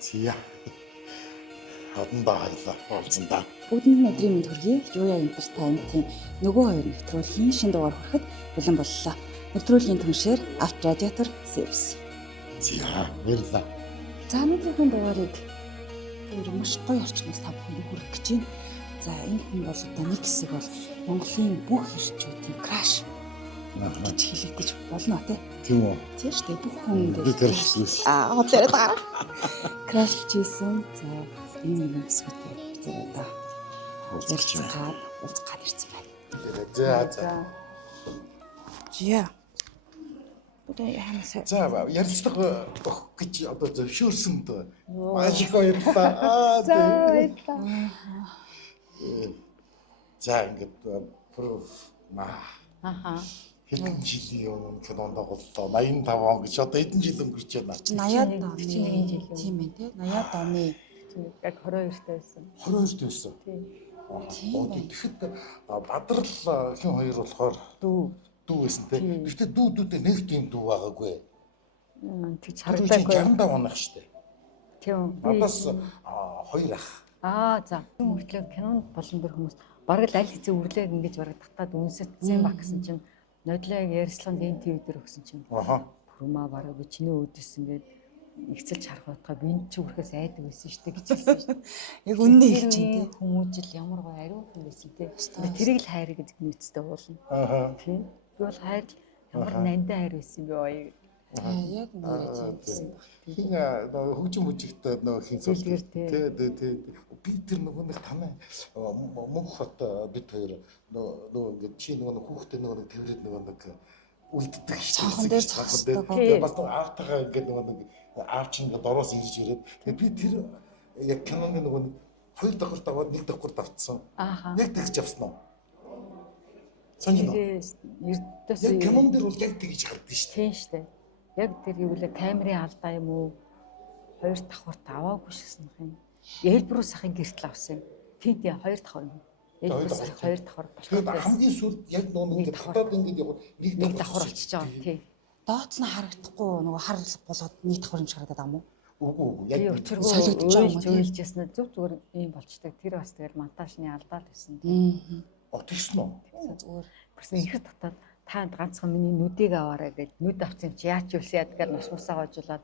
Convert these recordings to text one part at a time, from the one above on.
Зя. Одондоо хайлаа болсон да. Бүгдэнд нь өдрийн мэнд хүргэе. Юуя Entertainment-ийн нөгөө хоёр нэвтрүүлгийн шинэ дугаар хүрэхэд бэлэн боллоо. Нэвтрүүлгийн түншээр Авт Радиатор сервис. Зя. Баярлалаа. За өнөөдрийн дугаарыг маш гоё орчноос та бүхэнд хүргэх гэж байна. За энэ хүн бол одоо нэг хэсэг бол Монголын бүх ирчүүдийн краш гэж хэлэгдэж болно тий. Тийм үү? Тийм шүү дээ. Бүх хүн Би крашлээс. одоо яриад байгаа. Краш хийсэн. За энэ нэг хэсгүүдээ зэрэг одоо уулзгаад ирсэн байна. За. Жия. Бүгд яамсаа. За ярилцлага өгөх гэж одоо зөвшөөрсөн дөө. Маш их баярлалаа. За баярлалаа. За ингээд proof Аха. хэдэн жилийн өмнө кинонд тоглолоо. 85 он гэж одоо хэдэн жил өнгөрч байна. 80-аад оны 41 жил. тийм ээ тий. 80-аад оны Яг 22 таа байсан. 22-т байсан. Тийм. Тэгэхэд Бадрал хин хоёр болохоор дүү байсан те. Гэхдээ дүүдүүдээ нэг тийм дүү байгаагүй. Тэг Харагдаагүй. харагдаагүй. 65 он ах штэ. Тийм. Надаас хоёр ах. За. Мөртлөө кинонд болон дөр хүмүүс бараг л аль хэзээ үрлээд ингэж бараг татаад үнсэтсэн баг гэсэн чинь нодлог ярьслаханд энэ тв дээр өгсөн чинь. Аха. Хүрмаа бараг би чиний өөдөөс ингэж ихцэлж харах байтугай би энэ чи үрхээс айдаг байсан шүү дээ гэж хэлсэн шүү дээ. яг үнэн их чинь тий. Хүмүүжил ямар гоё ариун хүн байсан тий. Тэрийг л хайр гэж нөөцтэй уулна. Аха. Тийм. Би бол хайр ямар нандин хайр байсан би оё. Яг нэрээ тийм. Хин хөгжим бүжигтэй нөгөө хин сул. Дэлгэр тий. Би тэр нөгөө нэг танай мөнх хот бид хоёр нөгөө ингээд чи нөгөө хүүхдээ нөгөө тэрвэрэд нөгөө нэг үлддэг Цонхон дээр зогсдог. бас нөгөө аавтайгаа ингээд нөгөө нэг аав чинь ингээд дороос ирж ирээд тэгээд би тэр яг киноны нөгөө нэг хоёр давхар даваад нэг давхар давтсан. Ааха. Яг тэгж явсан уу? Сонь нөө. Эрдээс Яг кинон дээр бол яг тэгж хардсан шүү дээ. тийм шүү дээ. Яг тэр юулаа камерын алдаа юм уу? Хоёр давхарт аваагүй шигсэн юм. Элбрус ахын гэртэл авсан юм. Тийм хоёр давхар юм. Элбрус ах хоёр давхар Тэгээд болох. хамгийн сүүлд яг нөгөө Нэг ингээд давхар. хатаад ингээд яг Нэг нэг давхар очиж байгаа тийм. Дооц нь харагдахгүй нөгөө хар болоод нэг давхар юм шиг харагдаад байгаа юм уу? үгүй Яг яг өчргөө солигдож байгаа юм уу, тий? зөвлөж яснаа зүг зүгээр юм болчтой. Тэр бас тэгэл монтажны алдаа л байсан тийм. отгсон уу? Зүгээр. Гэсэн ихэр татаад та ганцхан миний нүдийг аваарай гэж нүд авсан юм чи яач юусэн ядгаар нас мусаа гоожуулаад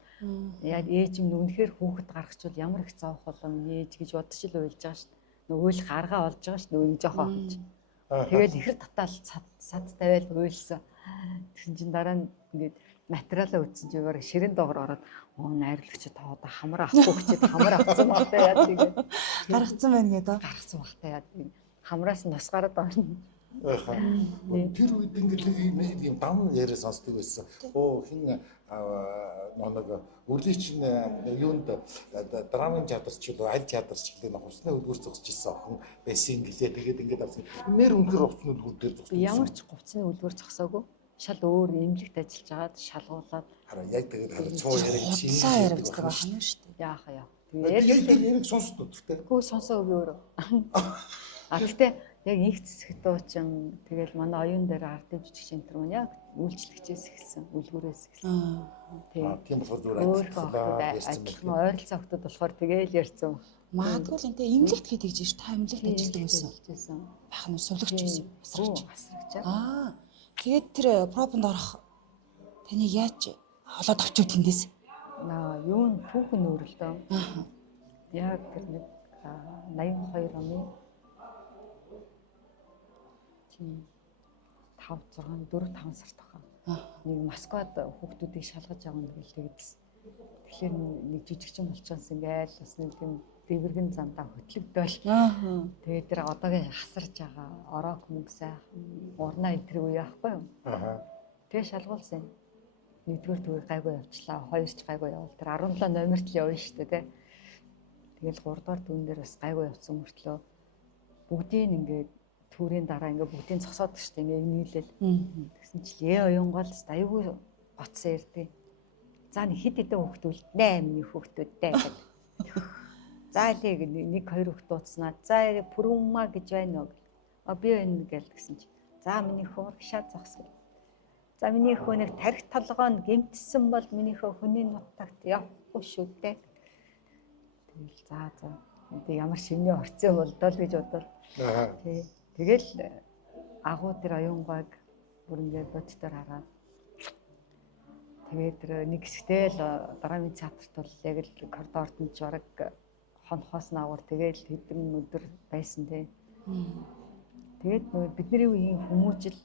яа ээж минь үнэхээр хүүхэд гаргачвал ямар их зовх болов ээж гэж бодож л уйлж байгаа шүү дээ. Нөгөө уйл гаргаа олж байгаа шүү дээ. Нэг жоохон гэж. Тэгэл ихэр татаал сад тавиал уйлсан. Тэгсэн чинь дараа нь ингээд материалаа үтсэн чи өөр ширэн доогор ороод найрлагч та одоо хамар авахгүй гэчихэд хамар авсан багтаа яа тэгээд Гаргацсан байна гэдэг. гаргасан багтаа яа тэгээд хамраас нь нас гараад орно. Тэр үед ингээд нэг юм дам яриа сонсдог байсан. Хин нэг өрлий чинь юунд драмын театрч юу аль театрч гэлээ хувцсны өдгөр зогсож ирсэн охин байсан гэлээ. Тэгээд ингээд авсан. Нэр өндөр хувцсны өдгөр дээр зогсдог. Ямар ч хувцсны үлгэр зогсоогүй. Шал өөр эмнэлэгт ажиллаж агаад шалгуулаад Хараа яг тэгээд цоо яриа чинь. Хуцаа яригддаг байна шүү дээ. яах яа. Тэгээд яг сонсдог гэхдээ. Гүү сонсоо өгөө өөрөө. Гэхдээ яг их цэцэг дуучин тэгэл манай оюун дээр ард дэвжчих центр маань яг үйлчлэгчээс эхэлсэн, үлгүүрээс эхэлсэн. Тийм болохоор зүгээр Адилхан ойролцоо хүмүүс болохоор тэгээл ярьсан. Магадгүй л энэ имлэгт хийдэг гэж та имлэгт ажилладаг байсан. Бах нь сувлагч байсан. Асрагчаа. Тэгээд тэр пропонд орох таны яаж олоод авчив тэндээс? Юу н түүхэн нөөрөлдөө. Яг тэр нэг 82 оны 5 сард тохоо. Нэг Москвад хүүхдүүдийг шалгаж авах нэг л тэгдсэн. Тэгэхээр нэг жижигчин болчихсон ингээл бас нэг юм дэвэргэн зандаа хөтлөгдөөл. Тэгээд тэр одоогийн хасарж байгаа ороо хүмүүс сайхан урнаа интервью яахгүй юу? Тэгээ шалгуулсан. Нэгдүгээр төвөөр гайгүй явчлаа. Хоёр ч гайгүй явал. Тэр 17 номерт л явна шүү дээ, тэ. Тэгэл 3 дугаар дүүн дээр бас гайгүй явцсан мөртлөө бүгдийг ингээд төрийн дараа ингээд бүгдийг зогсоодог шүү дээ. Ингээд нийлээд. Тэгсэн чинь оюнгол аюугүй гоцсон ярдээ. За нэг хэд хэдэн хүүхдүүд 8 хүүхдүүдтэй гэдэг. За тэг нэг хоёр хүүхд дууцснаа. За пүрүмма гэж байна уу? Би байна гэл гэсэн чинь. За миний хөр гшаа зогсгоо. За миний хөөнийг тарих толгойн гэмтсэн бол миний хүний нутагт явахгүй шүү дээ. За. Тэг ямар шинэ орцсон болдоо л гэж бодвол. Тий. Тэгэл агуу тэр оюунгайг бүр ингээд бодтоор хараад. Тэгээд тэр нэг хэсэгтэй л драмын театрт бол яг л коридорт нь жураг хонхоос наагур тэгээд хэдэн өдөр байсан тий. Тэгээд бидний үеийн хүмүүжил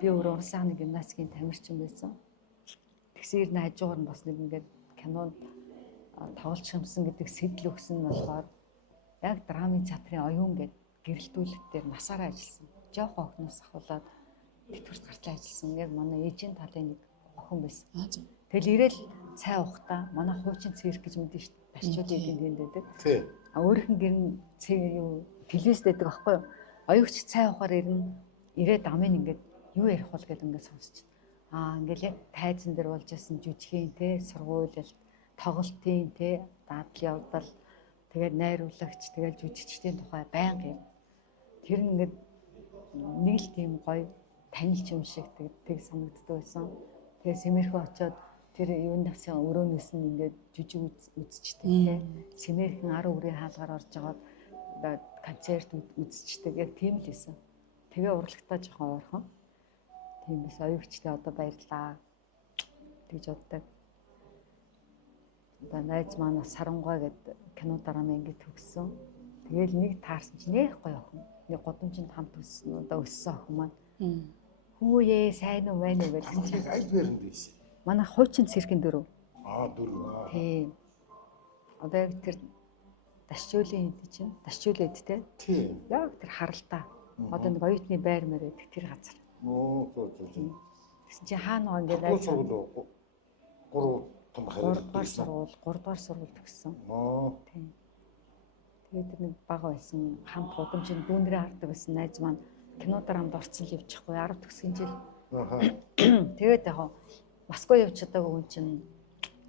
би өөр Орос аны гимнастикийн тамирчин байсан. Тэгсээр нь хажуугаар нь бас нэг ингээд кинонд тоглож шимсэн гэдэг сэтэл өгсөн нь болохоор яг драмын театрын оюун гэд гэрэлтүүлэлт дээр насаараа ажилласан. Жохон охиноос ахуулаад тэтгэврт гартлаа ажилласан. Яг манай ээжийн талын нэг охин байсан. Тэгэл ирээл цай уухтаа манай хуучин цирк гэж мэдэн шүү дээ. Барчуудын тэнд байдаг. Тий. Өөрийнх нь гэр нь юу телевизд байдаг аахгүй юу? Оюуч цай ухаар ирээд амын ингээд юу ярих бол гэдэг ингээд сонсч. Ингээл яг тайзан дээр болж байсан жүжигийн те сургуулилт, тоглолтын те дадал явдал тэгээд найруулагч тэгээд жүжигчдийн тухай байнга юм. Тэр нь ингээд нэг л тийм гоё танилч юм шиг тэг санагддаг байсан. Тэгээд Сэмэрхүү очиод тэр юун давсан өрөөнөөс нь ингээд жүжиг үзчихдэг те. Сэмэрхэн 10 үрийн хаалгаар орж байгаад концерт үзчихдэг. Яг тийм л байсан. Тэгээ урлагтаа жоохон ойрхон. Тийм биш оюучтай одоо баярлаа гэж боддог. Одоо найз маань Сарангой гэдэг кино драмын ангид төгссөн. Тэгээл нэг таарсан чинь нэх гоё охин. Нэг годомжинд хамт өссөн одоо өссөн охин маань. Хүүе сайн уу байна уу гэдэг чинь аль бэрэнд байсан. манай хуучин циркэн дөрөв. Дөрөв. Тийм. Одоо яг тэр дашчуулын хэд чинь дашчуулээд те. Тийм. Яг тэр харалтаа. Одоо нэг оюутны байр маяг гэдэг тэр газар. Тэгсэн Тэгсэн чинь хаана ингээд айцсан. 3 дугаар сургууль төгссөн. Тийм. Тэгээд нэг бага байсан хамт гудамжинд дүүнрээ хардаг байсан найз маань кино драмд орцсон л явчихгүй 10 төгсгийн жил. Тэгээд яг Москва явж чадаагүй хүн чинь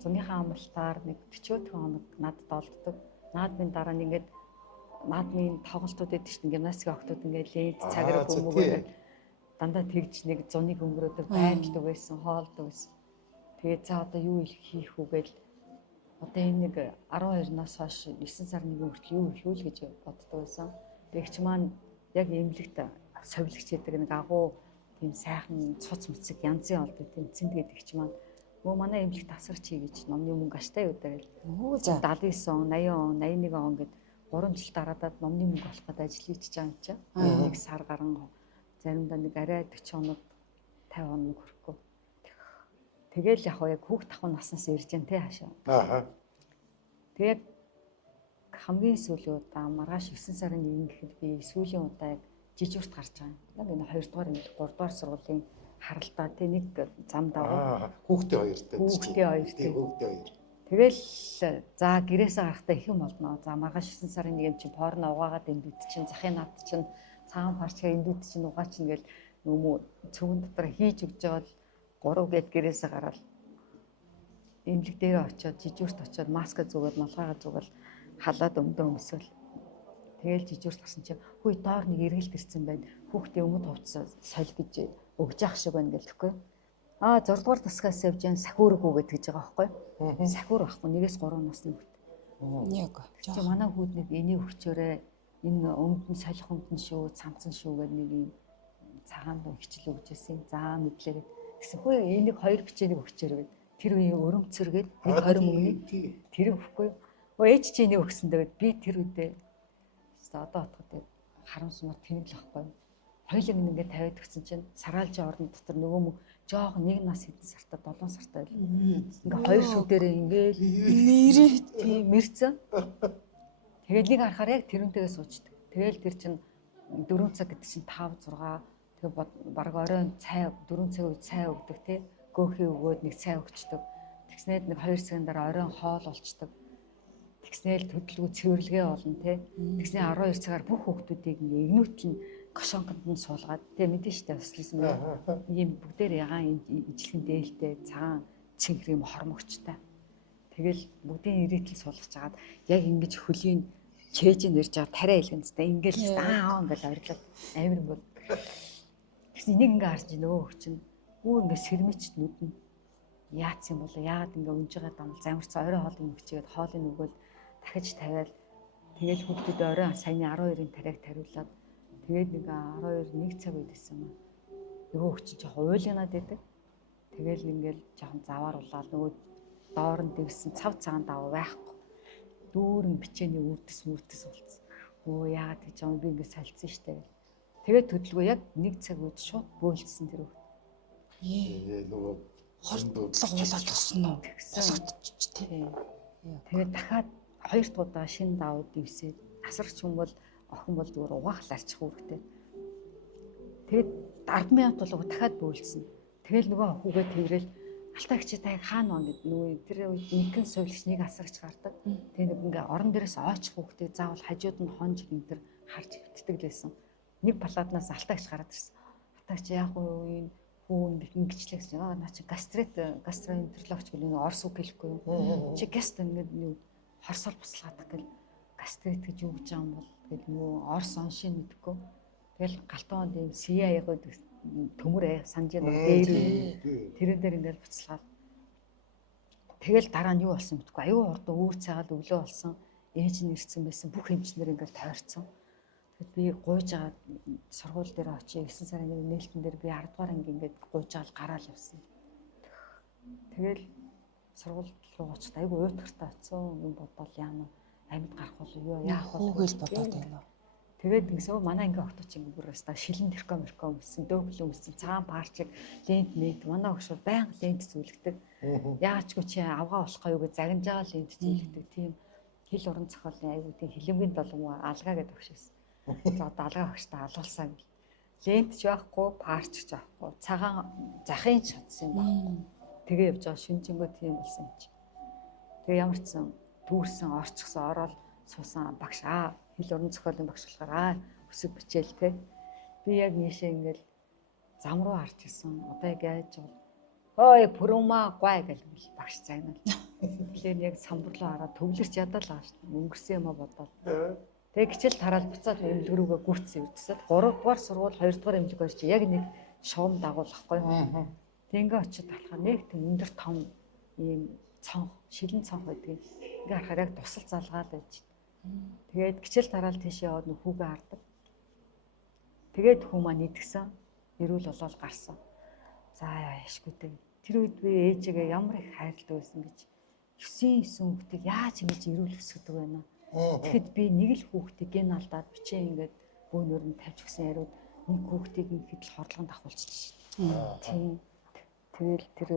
зуныхаа амралтаар нэг 40 хоног надад олддог. Наадмын дараа нь ингээд наадмын тоглолтууд гэдэг чинь гимнастик охтууд ингээд лээд цагаар бөмбөгөөр дандаа тэгж нэг зуныг өнгөрөөдөг байлдаг байсан, хоолдог байсан. Тэгээд за одоо юу хийх үү гээл одоо энэ нэг 12-наас хойш 9 сарын 1 хүртэл юу хийх вэ гэж боддог байсан. Тэгч маань яг эмнэлэгт совилгч гэдэг нэг агуу тийм сайхан цуц мцэг янзын олдог тэмцэнд гэдэг ч маань манай эмнэлэгт тасарч хий гэж номны мөнгө аштай юу даа гэл. 79 он, 80 он, 81 он гэд 3 жил дараадад номны мөнгө олоход ажил хийж байгаа юм чинь. Нэг сар гарan заримдаа нэг арай 40 хоног 50 хоног хүрэхгүй. Тэгэл яг хүүхд тахын наснаас ирж जैन те хашаа. Тэгээд хамгийн сүүлийн удаа маргааш 9 сарын 1 гэхэд би сүүлийн удаа яг жижигурт гарч байгаа юм. Яг энэ 2 дугаар, 3 дугаар сургуулийн харалтаа те нэг зам даваа. Хүүхдээ хоёртай. Хүүхдээ хоёр. Тэгэл за гэрээсээ гарахдаа их юм болно. За маргааш 9 сарын 1 юм чинь порно угаагаад эндүүд чинь захын над чинь цагаан парчгаа эндүүд чинь угаач нэгэл нөмөө цөвөн дотор хийж өгч байгаа л 3 гээд гэрээсээ гараад эмнэлэг дээр очиод жижигурт очиод маска зүгээд малгайгаа зүгэл халаад өмсөөл. Тэгэл жижигурт гарсан чинь хүй доор нэг эргэлт ирсэн байна. Хүүхдээ өмд хувцас соль гэж өгж явах шиг байна гэлтэхгүй. 6 дугаар тасгаас явж яан сахиургүү гэж байгаа байхгүй. Сахиур байхгүй 1-3 насны хүүхд. Яг. Чи манай хүүд нэг энийг өгчөөрэй. Энэ өмдөн солих өмдөн шүү, цамцсан шүү гэдэг нэг юм цагаан дуу хичээл өгчээсэн. За мэдлээ гэд. Тэгсэн хөө энийг 2 бичээнийг өгчөөрэй гэд. Тэр үеийн өрөмцөргээд 1-20 мөнгөний тэр өгөхгүй. Ээж чи энийг өгсөн дээд би тэр үедээ одоо отгод харам сумаар тэнэг л ахгүй. Хоёулаа ингээд тавиад өгсөн чинь сараалжийн орон дотор нөгөө мөг жоох 1 нас хэдэн сартаа 7 сартаа байл. Ингээ 2 шүдэрээ ингээл нэрээ мэрцэн. Тэгээд нэг харахаар яг тэрүүнтэйгээ суучдаг. Тэгэл тэр чинь 4 цаг гэдэг чинь 5 6 тэгээ баг оройн цай 4 цагийн үед цай өгдөг тий. Гөөхий өгөөд нэг цай өгчдөг. Тэгснээд нэг 2 цагийн дараа оройн хоол олчдөг. Тэгснээл төдөлгөө цэвэрлэгээ болно тий. Тэгснээ 12 цагаар бүх хүүхдүүдийг ингээ игнүүтэл нь гошонконд нь суулгаад тий мэдэн штэ өслөсөн байна. Ийм бүгдээр ягаан ижлэгэн дээлтэй цагаан цэнгэр юм хормогчтой. Тэгэл бүгдийн ирээтэл суулгаж агаад яг ингэж хөлийн чэйжэнд ирж байгаа тариа илгэнцтэй ингээл ингээл ойрлоо амир бол. Тэгсэн энийг ингээ харж нөгөө хөх чинь ингээ сэрмэчд нүдэн яац юм бол яагаад ингээ унж байгаа дам замарц орой хоолыг өгчээд хоолыг өгөөл дахиж тавиал тэгэл хүүхдүүд орой саяны 12-ын тариаг тариулаад тэгээд нэг 12 цаг үед исэн юм. Нөгөө хүч жоохон уйлганаад байдаг. Тэгэл ингээл жоохон завааруулаад нөгөө доор нь дэвсэн цав цагаан даваа байхгүй. Дүүрэн бичээний үрдэс болсон. Өө яагаад гэж юм би ингээд салцсан штэ. Тэгээд төдөлгөө яг 1 цаг үед шууд бөөлсөн тэр хүүхд. нөгөө хордлого болоод тусна уу? Болгодчих тий. Тэгээд дахиад 2 дахь удаа шинэ давууд ивсээд асарч хүн бол охин бол зүгээр угаахал арчих үүрэгтэй. Тэгээд 10 минут болго дахиад бөөлсөн. Тэгэл нөгөө хүүгээ тэрэл алтаа хичээ та хаана ваа гэд нөгөө тэр үед нэгэн сувлагч нэг асарч гардаг. Тэгээд ингээ орон дээрээс ойчих хүүхдээ заавал хажууд нь хонж гинтер харж хөвтдөг лээсэн. Нэг палатнаас алтаач гараад ирсэн. Алтаач яг уу энэ хүн ингэчлээ гэсэн. Наа чи гастроэнтерологч гэх нэг орс үг хэлэхгүй юу? Чи гаст ингээд юу хорсол буслаадаг гэл гастрит гэж юу гэж юм бол тэгэл нөгөө орс оншин мэдхгүй. Тэгэл галтуунд ийм CIA-г төмөр санаж байгаа дээр тэрэн дээр ингээд буцалгаад тэгэл дараа нь юу болсон мэдгүй аюу урд үүр цаагаад өглөө болсон ээж нь ирсэн байсан бүх эмчнэр ингээд тойрцсон. Тэгэд би гуйж агаад сургууль дээр очие 9 сарын нээлтэн дээр би 10 дугаар анги ингээд гуйж агаад гараал явсан. Тэгэл сургууль руу очиж айгу уйтгартай очсон юм бодвол яана амьд гарах бол юу яах вэ хүүгээл бодоод байна. Тэгээд тэгсөө манай ингээ окточ ингээ бүр өста шилэн тэрком гэсэн дөөглөн үсэн цагаан парчиг лент мэд манай өгшөр баян лент зүлгдэг. Яачгүй чи авгаа болохгүй юу гэж загнаж байгаа лент зүлгдэг. Тийм хил уран зохиолын аюу тийм хилэмгийн долом алгаа гэдэг өгшөөс. За одоо алгаа өгчтэй алуулсан гэл. Лент ч байхгүй, парч ч байхгүй. Цагаан захын чадсан юм байна. Тэгээ явж байгаа шүнжэнгөө тийм болсон юм чи. Тэгээ ямар ч сан дүүрсэн орчихсон ороод суусан багш хил уран зохиолын багш болохоор өсөг бичээл те. Би яг нийшээ ингээл зам руу харж исэн. Одоо яг яаж бол ой пүрүмаа гой гэл багш загнал. Тэгэхээр яг самбарлуу хараад төвлөрч ядал байгаа шүү дээ. Өнгөрсөн юм а бодоод. Тэгээ гिचэл тараал буцаад эмнэлэг рүүгээ гүрцсэн үтсэд 3 дугаар сургууль 2 дугаар эмнэлэг байж яг нэг шуум дагуулахгүй. Тэг ингээ очиж талахаар нэг тийм өндөр том ийм цонх шилэн цонх байдаг. Ингээ харахаар яг тусал залгаад байж. Тэгээд гिचэл тараал тийш яваад нөх хүүгээ хардаг. Тэгээд хүү маань идгсэн. Эрүүл болол гарсан. За яашгүй дээ. Тэр үед би ээжигээ ямар их хайрладаг байсан гэж 9 хүүхдийг яаж ингэж эрүүл өсгөдөг вэ наа. Тэгэхэд би нэг л хүүхдийг ген алдаад бичээ ингээд бөөнөр нь тавьж өгсөн яриуд нэг хүүхдийг ихэд л хорлогонд авахулчих шээ. Тийм. Тэгэл тэр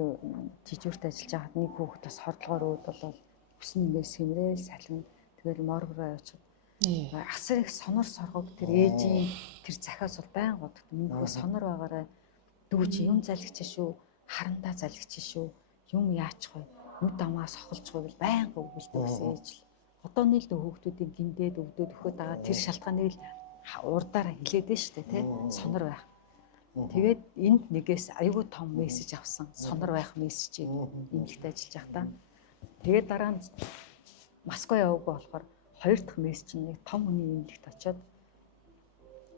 жижүүрт ажиллаж байхад нэг хүүхэд бас хордлогоор өөд болол өснө ингээд сэмрээл салхин тэгэл моргороо явчихад асар их сонор соргог тэр ээжийн тэр захиас бол байн годд минийхөө сонор байгаараа дүүч юм залгич шүү харантаа залгич шүү юм яачих вэ нүд амаа сохолж байвал байн өгүүлдэг гэсэн ээж л одоо нийл дэ хүүхдүүдийн гиндээд өвдөд өгөхөд байгаа тэр шалтгааныг л урдаараа хэлээд нь шүү дээ тий сонор байх. Тэгээд энд нэгээс аюул том мессеж авсан сонор байх мессежийг эмнэлэгт ажиллаж байхдаа тэгээд дараа нь Москва яваагүй болохоор 2 дахь мессеж нэг том хүний эмнэлэгт очиод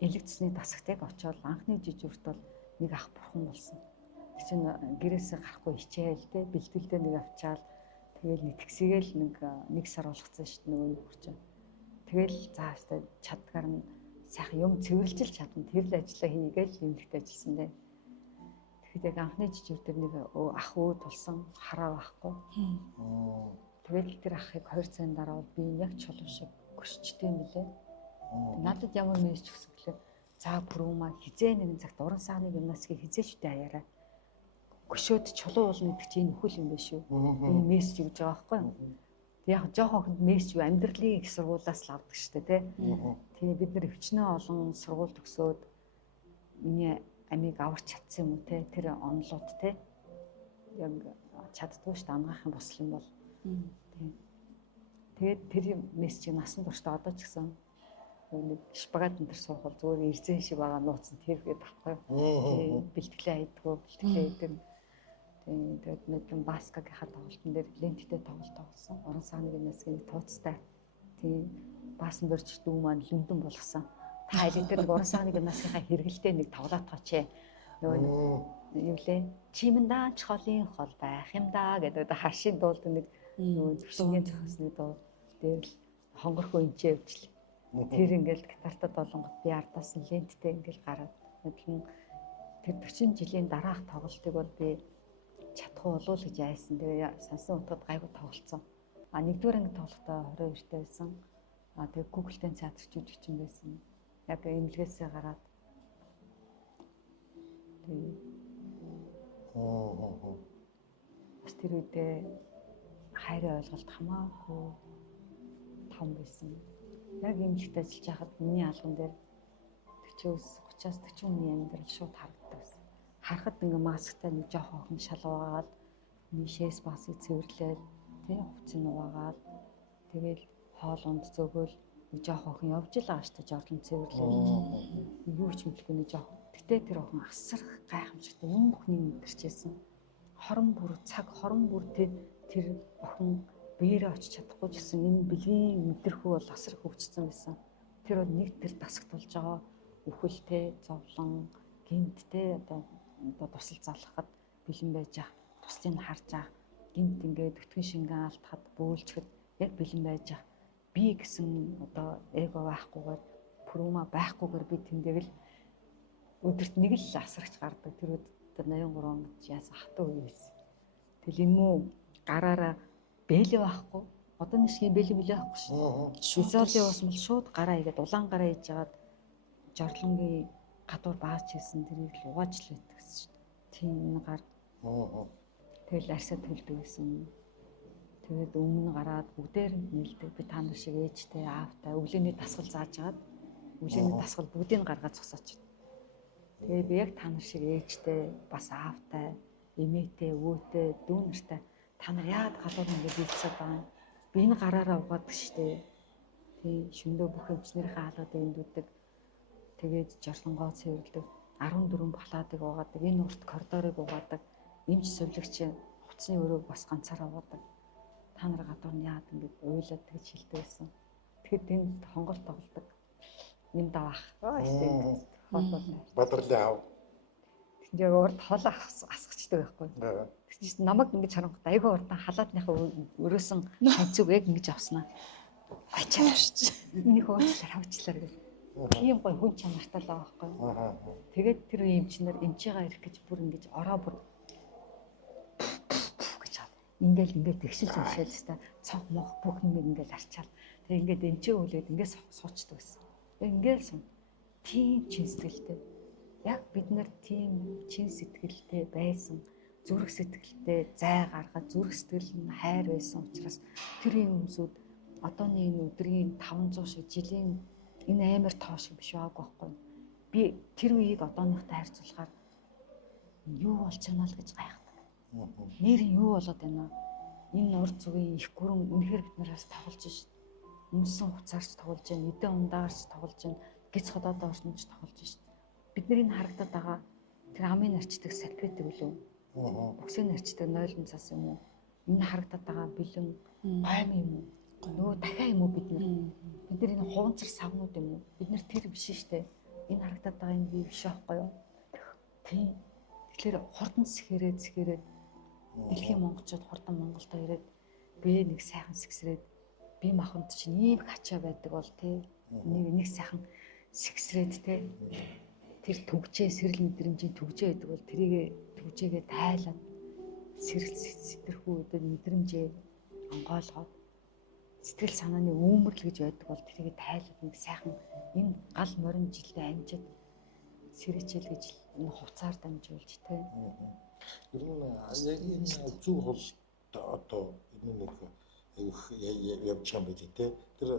элэгцсний дасагтайг очиод анхны жижүүрт бол нэг ах бурхан болсон. Тэг чинь гэрээсээ гарахгүй хичээл те бэлтгэлдээ нэг авчаал тэгэл нэтгсгээл нэг сар болгоцсон шүү дээ нөгөө юу хурч. Тэгэл заастаа чадгаар нь сайхан юм цэвэрлжил чадна тэр л ажиллаа хийгээл эмнэлэгт ажилласан дээ. Тэгэхэд яг анхны жижүүр дээр нэг ах өө тулсан хараа байхгүй. Тэгэл тэр ахыг 2 цагийн дараа би яг чулуу шиг гөрчтэй юм билээ. Надад ямар мессеж өгсөн гэхээр за бүрүүмаа хизээ нэгэн цагт уран сааны гимнастикийг хизээчтэй хаяарай. Гөшөөд чулуу уулна гэдэг чинь нөхөл юм биш үү? Энэ мессеж өгж байгаа байхгүй юу? Яг жоохон охинд мессеж амьдралын их сургуулиас л авдаг штэ тий. Тэгээ бид нар өвчнөө олон сургууль төгсөөд миний амийг аварч чадсан юм уу тий? Тэр онлууд тий. Яг чаддгүй штэ амгаахын босл юм бол. Тэгээд тэр мессежийг насан туршдаа одоо ч гэсэн нэг шпагат энэ төр суухал зүгээр ирзэн шиг байгаа нууцсан тэр гээд багхгүй. Бэлтгэлээ хийдгүү бэлтгэлээ хийдэг. Тэгээд нэг баскагийнхаа тоглолтын дээр ленттэй тоглолт тоглосон. Орон сааны гимнастикийн тууцтай. Тийм баасан дөрч дүү маань лүндэн болгосон. Та аль дээр орон сааны гимнастикийнхаа хэрэгэлтэй нэг тоглоод тооч. Нөгөө юу лээ? Чимэндаа чхолын хол байх юм да гэдэг харшийн дуулд нэг нөгөө зөвшөөрлийн зохиосны дуу дээр л хонгорхоо энчээ явуулчихлаа. Тэр ингээл гитартад болонгот би ардаас нь ленттэй ингээл гараад мэдлэн тэр 40 жилийн дараах тоглолтыг бол би чадах уу болов гэж айсан. Тэгээ сансан утгад гайгүй тоглолцсон. А нэгдүгээр анги тоглохдоо 22 таа байсан. А тэгээ Google-тэй театр жүжигчин байсан. Яг эмнэлгээсээ гараад тэгээ бас тэр үедээ хайрын ойлголт хамаагүй том байсан. Яг эмнэлэгт ажиллаж байхад миний албан дээр 40-30-аас 40 хүний амьдрал шууд харагддаг. Харахад ингээ масктай нэг жоох охин шалгуугаад мишээс басыг цэвэрлээд тий хувцас нугаагаад тэгэл хоол унд зөөгөл нэг жоох охин явж л байгаа штэ жорлон цэвэрлээд юу ч мэдлгүй нэг жоох. Гэтэ тэр охин асар гайхамшигтай юм бүхний мэдэрчээсэн. Хорон бүр цаг хорон бүр тэр охин биеэрээ очиж чадахгүй ч гэсэн энэ бэлгийн мэдрэхүү бол асар хөвгцсөн байсан. Тэр бол нэг тэр дасагт болж байгаа үхэлтэй зовлон гинттэй одоо тусал залхахад бэлэн байж ах туслыг харж ах гинт ингээд өтгөн шингэн алдахад бөөлчгэд яг бэлэн байж ах би гэсэн одоо эго байхгүйгээр пүрүма байхгүйгээр би тэндээ л өдөрт нэг л асарч гардаг тэр өд 83 онд яасан хатуу үе байсан. Тэгэл энэ мүү гараараа бэлээ байхгүй одоо нэг шиг бэлээ байхгүй шүү. Физиологийн ус мэл шууд гараа игээд улаан гараа хийж жагаад жорлонгийн гадуур бааж хийсэн тэрийг л угааж л байдаг гэсэн шүү. Тийм энэ гар. Тэгэл арсаа төлдөг гэсэн. Тэгээд өмнө гараад бүгдээр нэлдэг. Би та нар шиг ээжтэй, аавтай, өглөөний дасгал зааж агаад өглөөний дасгал бүгдийг гаргаад зогсооч. Тэгээд би яг та нар шиг ээжтэй, бас аавтай, эмээтэй, өвөөтэй, дүү нартай та нар яагаад гадуур ингэж хэлцээд байгаа юм? Би энэ гараараа угаадаг штэ. Тийм шөндөө бүх эмчнэрийнхээ хаалгад эндүүдэг. Тэгээд жорлонгоо цэвэрлдэг. 14 палатыг угаадаг. Энэ урт коридорыг угаадаг. Эмч сувлагч хувцсны өрөөг бас ганцаараа угаадаг. Та нар гадуур нь яагаад ингэж уйлаад тэгж хэлдэг байсан. Тэгэхэд тэнд хонголт тоглодог. Юм давах. Штэ. Бадрлын аав. Тэгээ урд хол асгачдаг байхгүй. Тэгсэн намайг ингэж харангуйта айгүй урдан халаатныхаа өрөөсөн ханцуг яг ингэж авснаа. Ачаарч. Энийг хөөчлөөр хавчлаар гэх. Тийм гой хүн чанартай л байгаа байхгүй. Тэгээд тэр үе эмчнэр эмчээгаа ирэх гэж бүр ингэж ороо бүр гэж аа. Ингээл тэгшилж уншаал хэвээр цог мох бүх юм ингээл арчаал. Тэгээд ингээд эмчээ үлээд ингээд суучдаг байсан. Ингээл сум. Тийм чин сэтгэлтэй. Яг бид нар тийм чин сэтгэлтэй байсан. Зүрх сэтгэлтэй зай гаргаад зүрх сэтгэл нь хайр байсан учраас тэр хүмүүсүүд одооний энэ өдрийн 500 шиг жилийн энэ амар тоо шиг биш байгаагүй байхгүй. Би тэр үеийг одооныхтай харьцуулахаар юу болж чанаа л гэж гайхдаг. Нэр нь юу болоод байна вэ? Энэ урд зүгийн их гүрэн үнэхээр бид нараас тоглож шít. Өмсөн хуцаарч тоглож байна, эдэн ундаарч тоглож байна, гиз ходоод орчнож тоглож шít. Бидний энэ харагдаад байгаа тэр амын арчдаг салфетик үлээ. Боксын арчдаг нойлон цас юм уу? Энэ харагдаад байгаа бэлэн гайм юм уу? Нөгөө дахиа юм уу бид нар? Бид нар энэ хуунцар савнууд юм уу? Бид нар тэр биш штэ. Энэ харагдаад байгаа юм биш аахгүй юу? Тийм. Тэгэхээр хурдан сэхэрээд дэлхийн монголчууд хурдан Монголд ирээд би нэг сайхан сэгсрээд би маханд чинь ийм хачаа байдаг бол тий. Нэг сайхан сэгсрээд тий. Тэр төгжээ сэрэл мэдрэмжийн төгжээ гэдэг бол тэрийг төгжээгээ тайлаад сэрэл сэтэрхүү өдөр мэдрэмжээ онгойлгоод сэтгэл санааны үүмэрл гэж байдаг бол тэрийг тайлаад нэг сайхан энэ гал морин жилдээ амжид сэрэчэл гэж энэ хувцаар дамжуулж тэ. Ер нь яг энэ зүг хол одоо энэ нэг явж байгаа юм байт тэ. Тэр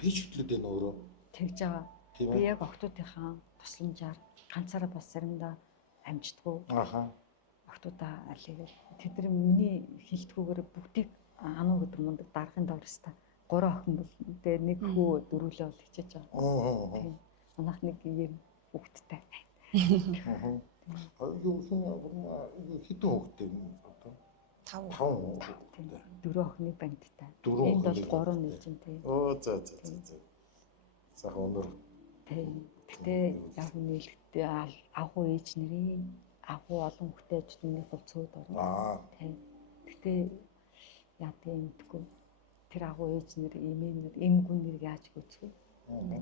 пичүүдээ нөөрөө тэгж байгаа. Би яг октоодынхаа тусламжаар ганцаараа бас заримдаа амждаггүй. Октоодаа алийг тэд нар миний хилдгүүгээр бүгдийг ануу гэдэг мундаг дарахын доорстой. 3 охин бол тэгээ нэг хүү дөрвөлөө бол хичээж байгаа. Тийм. Манайх нэг юм хүүхэдтэй. Юу хитэн хүүхэдтэй юм одоо? 5. 4 охины бандтай. Энд бол 3 нэг юм тийм. За. За өнөр. Тийм. Гэтэ яг нээлттэй агуу ээж нарын агуу олон хүүхдээчдний бол цөөд орно. Тийм. Гэтэ яа тийм гэдэггүй. тэр агуу ээж нэр, эмээнэр, эмгүн нэр яаж гүйцэх вэ?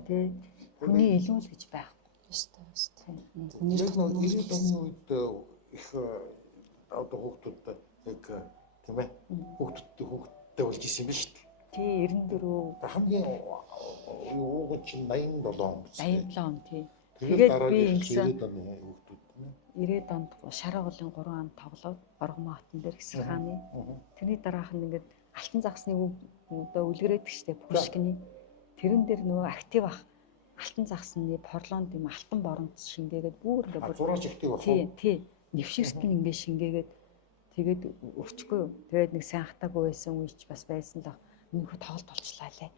Тэ хүний илүү л гэж байхгүй. Өстой. Яг нэг 90-ийн оны үед их одоо хүүхдүүд яг тийм ээ хүүхдтэй болж исэн биз шүү дээ. Тий 94 Хамгийн уугуул чинь 87 он биз дээ. 87 он тий. Тэгээд би би ингэсэн 90 оны хүүхдүүд тийм ээ. 90 онд Шараа голын 3 ан тоглоод Оргомоо хотон дээр Хэсэр хааны. Тэрний дараах нь ингээд алтан загсны одоо үлгэрээд гэжтэй Пушкины. Тэрэн дээр нөгөө актив ах алтан загсны порлоонд юм алтан боронд шингээгээд бүр ингээд зураач ихтэй болох. тий нэвширт нь ингээд шингээгээд тэгээд өрчгүй юу. Тэгээд нэг сайн хатаагүй байсан үеч бас байсан л нөхөд тоглолт болчлаа лээ.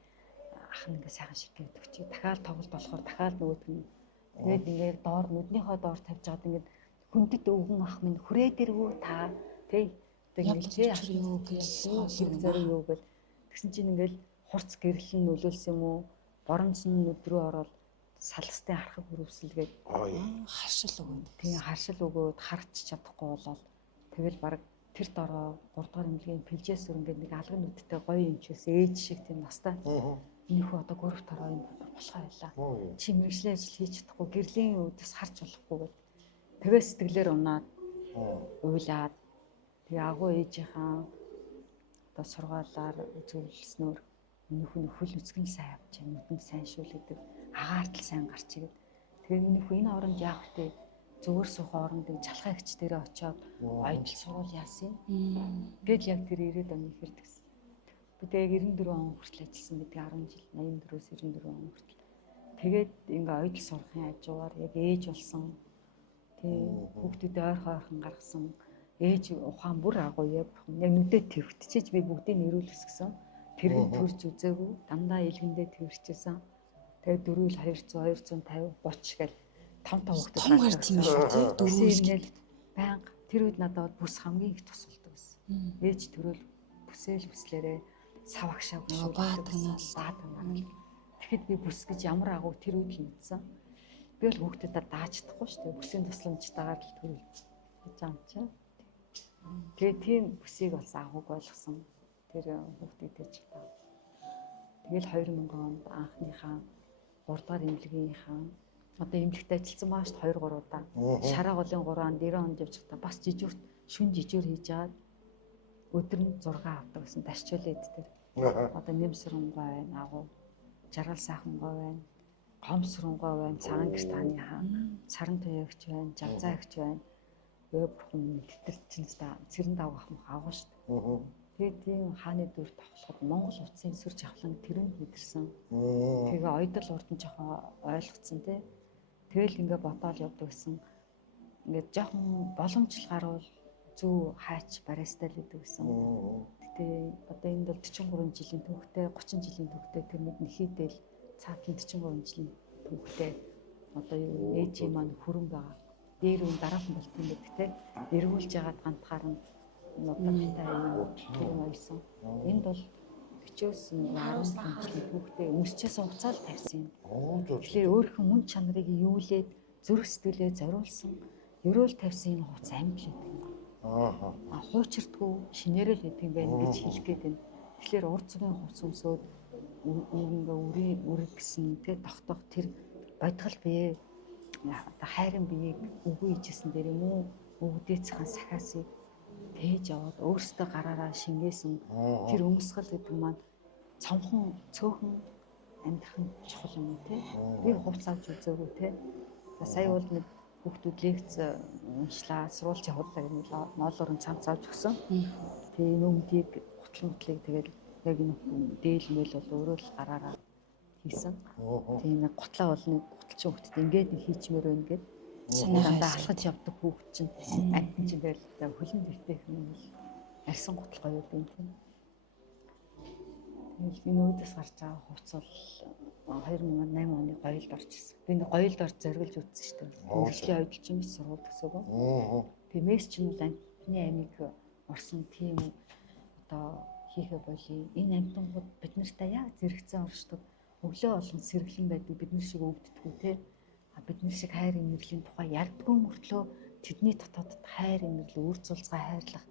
Ах нь ингээд сайхан шингээгээд өгчээ. Дахиад тоглолт болохоор дахиад нөгөөд нь тэгээд ингээд доор нүднийхөө доор тавьж байгаад ингээд хүндэт өвгөн ах минь хүрээ дэрвүү та тий тэгээд юу гэж зориг юу гэл тэгсэн чинь ингээд хурц гэрэл нь нөлөөлсөн юм уу боронц нь нүд рүү ороод салхастын харахыг хүрвсэлгээд харшил өгөөд тийм харшил өгөөд харч чадахгүй болоод тэгэл баг тэр дороо 3 дахь эмнэлгийн пэлжээс ингээд нэг алган нүдтэй гоё юм чээс ээж шиг тийм настай энэхүү одоо гөрөв тороо юм болохоо байлаа чи мэрэгжлийн ажил хийж чадахгүй гэрлийн үдээс харж болохгүй гэд тэгээ сэтгэлээр унаад уйлаад тэгээ агуу ээжийнхаа одоо сургаалаар зөвлөснөөр нөхөл үсгэн сайн авч нүдэнд сайн шүүлэгдэг агаарт л сайн гарч ирэв. Тэгээ нөхөө энэ оронд яах вэ? Зүгээр суух оронд жалхаа ихч дээрээ очиод ойдл сурвал яасан юм. Гэтэл яг тэр 90 оны хэрдэгсэн. Би тэгээ 94 он хүртэл ажилласан гэдэг 10 жил 84-өөс 94 он хүртэл. Тэгээд ингээ ойдл сурахын хажуугаар яг ээж болсон. Тэг хүүхдүүдээ ойрхон гаргасан. Ээж ухаан бүр агуу яг нүдэд твэгтчихэж би бүгдийг нэрүүлсэн. Тэрийг төрж үзээгүй дандаа илгэндээ твэрчээсэн. Тэгээ 400 200 250 30 гэл 5 хүүхдүүд том гар тийм шүү тий дөрвөл банк тэр үед надад бүс хамгийн их тусалдаг байсан. Ээж төрөл бүсээл бүслээрээ сав агшааг бааданаа. Тэгэхэд би бүс гэж ямар агуу тэр үед л мэдсэн. Би бол хүүхдүүдэд дааж чадахгүй шүү дээ. Бүсийн тусламжтайгаар л төрөл гэж юм чинь. Тэгээ тийм бүсийг бас агууг ойлгосон. Тэр хүүхдүүдтэй ч таа. Тэгэл 2000 онд анхныхаа 3 дахь эмнэлгийнхаа одоо эмнэлэгт ажилласан баа шүү 2 3 удаа. Шараа голын 3 анд 90 онд явж та бас жижүүрт шүн жижүүр хийж аваад өдөр нь 6 авдаг гэсэн тарчуулээд тэр. Одоо нэмсрэнгой байна, агуу жаргал сайхан гой байна. Гомсронгой байна, цагаан гэрт тааныхаа, саран туягч байна, жавзаагч байна. Өө бүхэн тэтэр чинь цэрэн давах мах агуу шүү. Тэгээд тийм хааны дүр тавхлахад Монгол утсын сүр жавхлан тэрэнд мэдэрсэн. Тэгээ ойдол урд нь жоохон ойлгоцсон тий. Тэгэл ингээ бодоол явдаг гэсэн. Ингээ жоохон боломжтой гарвал зүү хаач бариастай л гэдэг гэсэн. Гэтэ одоо энд бол 43 жилийн түүхтэй 30 жилийн түүхтэй тэр нэг нэхийдэл цаатан 43 жилийн түүхтэй одоо юу ээжийн маань хүрэн байгаа. Дээр үн дараахан болт юм гэдэг те. Эргүүлж ягаад гантхаар нь нотогтой юм ойсон. Энд бол өчөөс 15 жилийн түүхтэй өмсчээс хугацаа л тавьсан юм. Тэгэхээр өөрийнхөө мөн чанарыг юулээд зүрх сэтгэлээ зориулсан, ерөөл тавьсан энэ хугацаа амт л гэдэг юм. Хуучирдгүй шинээрэл гэдэг юм байна гэж хэлэх гээд байна. Тэгэхээр урд зүгийн хувц өмсөөд ингээ үрэг гэсэн тэ тогтох тэр бодгол бие одоо хайрын биеийг үгүй хийжсэн дээр юм уу өвдөцхан сахиасыг тээж аваад өөрсдөө гараараа шингээсэн тэр өмсгөл гэдэг маань цомхон цөөхөн амьдрахын чухал юм тий. Би хувц авч үзээгүй тий. Сая бол нэг хүүхдүүд лекц уншлаа сурвалж явууллаа гэмээр ноолоор нь цамц авч өгсөн. Тэгээ энэ өмдийг гутлыг тэгээд яг энэ дээлмэл бол өөрөө л гараараа хийсэн. Тэгээ нэг гутлаа бол нэг гуталчин хүүхдэд ингээд нэг хийчмээр байна гэд санаандаа алхаж явдаг хүүхд чинь амтэн чинь байл хөлн дэвтэй юм бол арьсан гутал гоё юм тийм. Тэгээд энэ өөдөөс гарч байгаа хувц бол 2008 оны гоёлд орж ирсэн. Би нэг гоёлд орж зориулж үзсэн шүү дээ. Мэргэжлийн оюутлчин биш сургууль төсөөгөө. Тэгээ месс чинь бол амтны амийг орсон тийм одоо хийхэ болий. Энэ амтангууд бид нартай яг зэрэгцэн оршдог. Өглөө болгон сэргэлэн байдаг бид нар шиг өвддөггүй те. Бид нар шиг хайр инэрлийн тухай ярьдгүй мөртлөө тэдний дотоодд хайр инэрлээ үр цулцгаа хайрлах,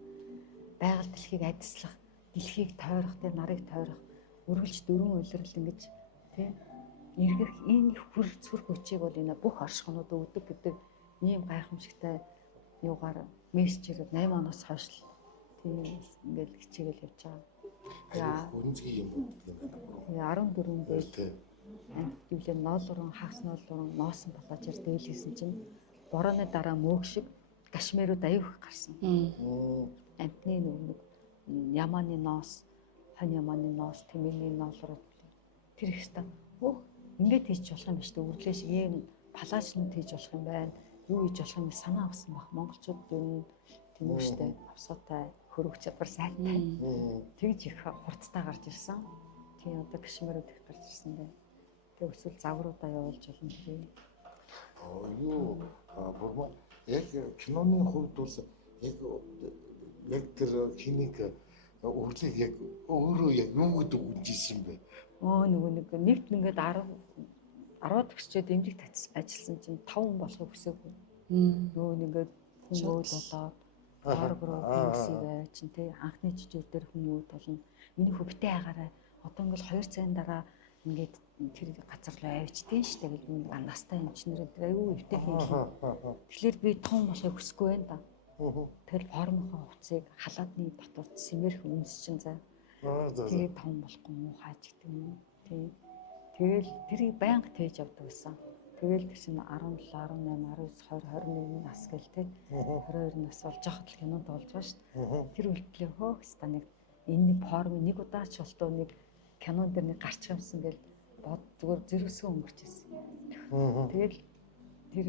байгаль дэлхийг адислах, дэлхийг тойрох, тэр нарыг тойрох Үргэлж дөрвөн улирал ингэж тий эргэх энэ хүр хүчийг бол энэ бүх оршихнууд өгдөг гэдэг ийм гайхамшигтай юугаар мессежээр 8 оноос хойш тийм ингээл хичээгээл явж байгаа. Яа, үнцгий юм гэдэг юм байна. 14 дээр Тий. юулээ ноолрон хагас ноолрон ноосон балаажаар дээлсэн чинь борооны дараа мөөг шиг гашмэрүүд аюух гарсан. Амтны нэг ямааны ноос, хань ямааны ноос, тэмээний ноолрууд тэр их ста. Ингээд хийж болох юм биш үү? Үрлээ шиг ийм палаажнууд хийж болох юм байна. Юу хийж болох юм санаа авсан баг. Монголчууд юу тийм үү штэ. Авсаатай, хөрөг чадвар сайтай. Тэгж их хурцтай гарч ирсэн. Тийм одоо гашмэрүүд их гарч ирсэн дээ. Тэг өсвөл загваруудаа явуулж болно тийм. Юу бурма яг киноны хувьд бас яг тэр киник өглийг яг өөрөө яг юу гэдэг үнжсэн бэ? Нөгөө нэгт ингээд 10 төгсчөөд эмнэлэгт ажилласан чинь 5 хүн болохыг хүсээгүй. Нөгөө ингээд хүмүүд болоод оргороо хүмүүсийг байж тий анхны жижиг дээр хүмүүд болно. Миний хөвгтэй агаараа одоо ингээд 2 цагийн дараа ингээд тэр газар руу авчдیں۔ Штэ гэл настай инженер энэ аюу өвтэй хийлээ. Тэгэхээр би том болохыг хүсэхгүй байна да. Тэр формынхаа хувцсыг халаадны дотор сэмэрх үнс чинь заа. Тэгээ том болохгүй муу хааж гэдэг юм. Тий. Тэгэл тэрийг байнга тээж явдаг байсан. Тэгэл тэр чинь 17, 18, 19, 20, 21 нас гэл тий. 22 нас болж хахад л кинонд болж байгаа шүү. Тэр үлдлээ хөөхс та нэг энэ форм нэг удаа ч болтоо нэг кинон дээр нэг гарч юмсан гэл бод зүгээр зэрвсгэн өнгөрчээсэн. Тэгэл тэр